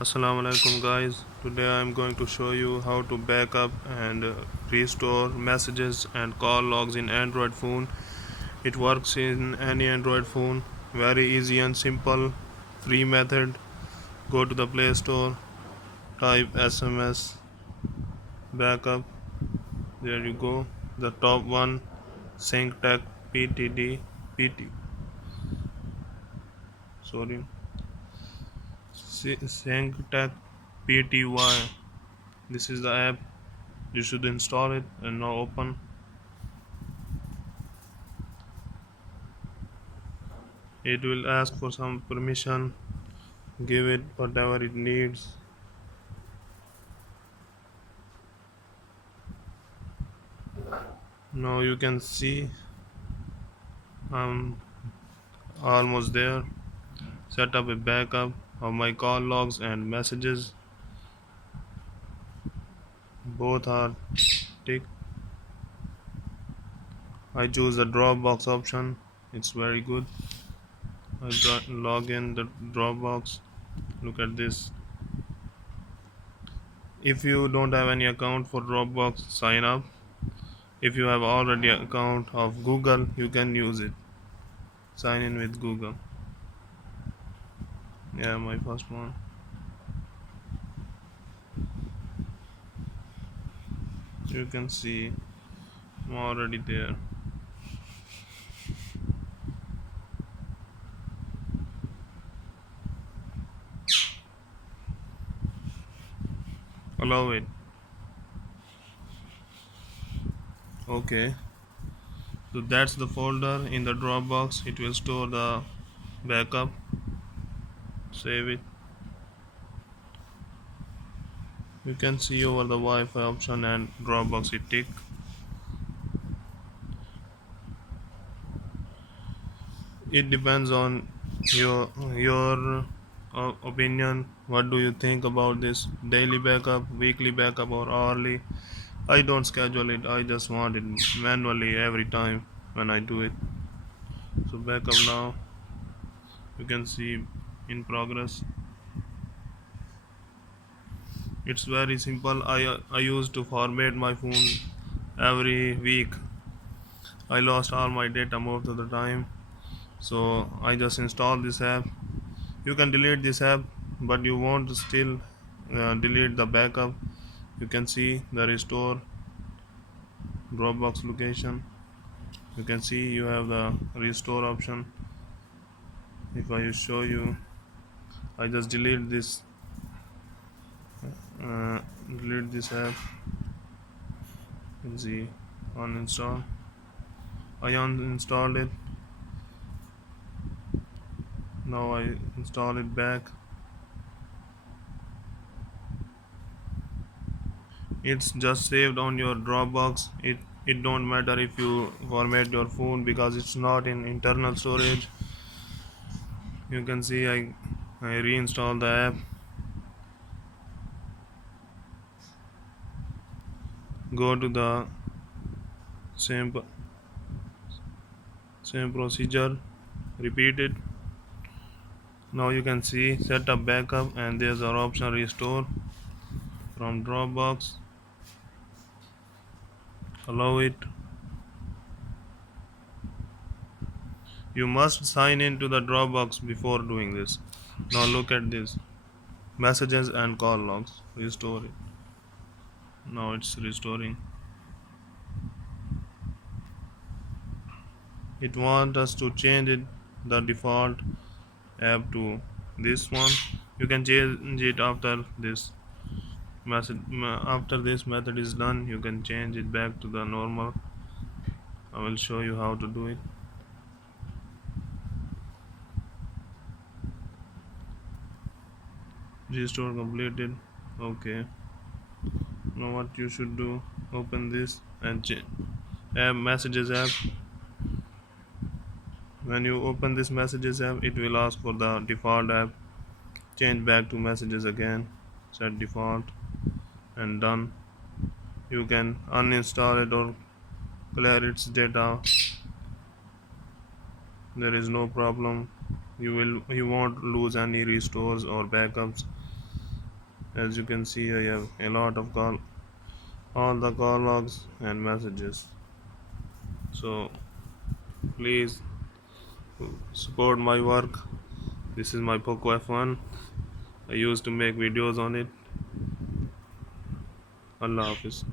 Assalamu alaikum guys. Today I am going to show you how to back up and restore messages and call logs in Android phone. It works in any Android phone. Very easy and simple. Free method. Go to the Play Store, type SMS backup. There you go. The top one, Sync Tech PTD PT. Sorry, Sync Tech PTY. This is the app. You should install it and now open. It will ask for some permission. Give it whatever it needs. Now you can see I'm almost there. Set up a backup of my call logs and messages. Both are ticked. I choose the Dropbox option. It's very good. I log in the Dropbox. Look at this. If you don't have any account for Dropbox, sign up. If you have already an account of Google, you can use it. Sign in with Google. Yeah, my first one. You can see I'm already there. Allow it. Okay. So that's the folder in the Dropbox. It will store the backup. Save it. You can see over the Wi-Fi option and Dropbox it tick. It depends on your opinion. What do you think about this daily backup, weekly backup, or hourly? I don't schedule it. I just want it manually every time when I do it. So backup now. You can see in progress. It's very simple. I used to format my phone every week. I lost all my data most of the time. So I just installed this app. You can delete this app, but you won't still delete the backup. You can see the restore Dropbox location. You can see you have the restore option. If I show you, I just uh, delete this app. You can see uninstall. I uninstalled it. Now I install it back. It's just saved on your Dropbox. It don't matter if you format your phone because it's not in internal storage. You can see I reinstall the app. Go to the same same procedure, repeat it. Now you can see set up backup and there's our option restore from Dropbox. Allow it. You must sign in to the Dropbox before doing this. Now look at this. Messages and call logs. Restore it. Now it's restoring. It wants us to change it the default app to this one. You can change it after this method is done. You can change it back to the normal. I will show you how to do it. Restore completed. Okay, now what you should do, open this and app messages app. When you open this messages app, it will ask for the default app. Change back to messages again, set default and done. You can uninstall it or clear its data. there is no problem. You won't lose any restores or backups. As you can see, I have a lot of all the call logs and messages. So please support my work. This is my Poco F1. I used to make videos on it. Allah Hafiz.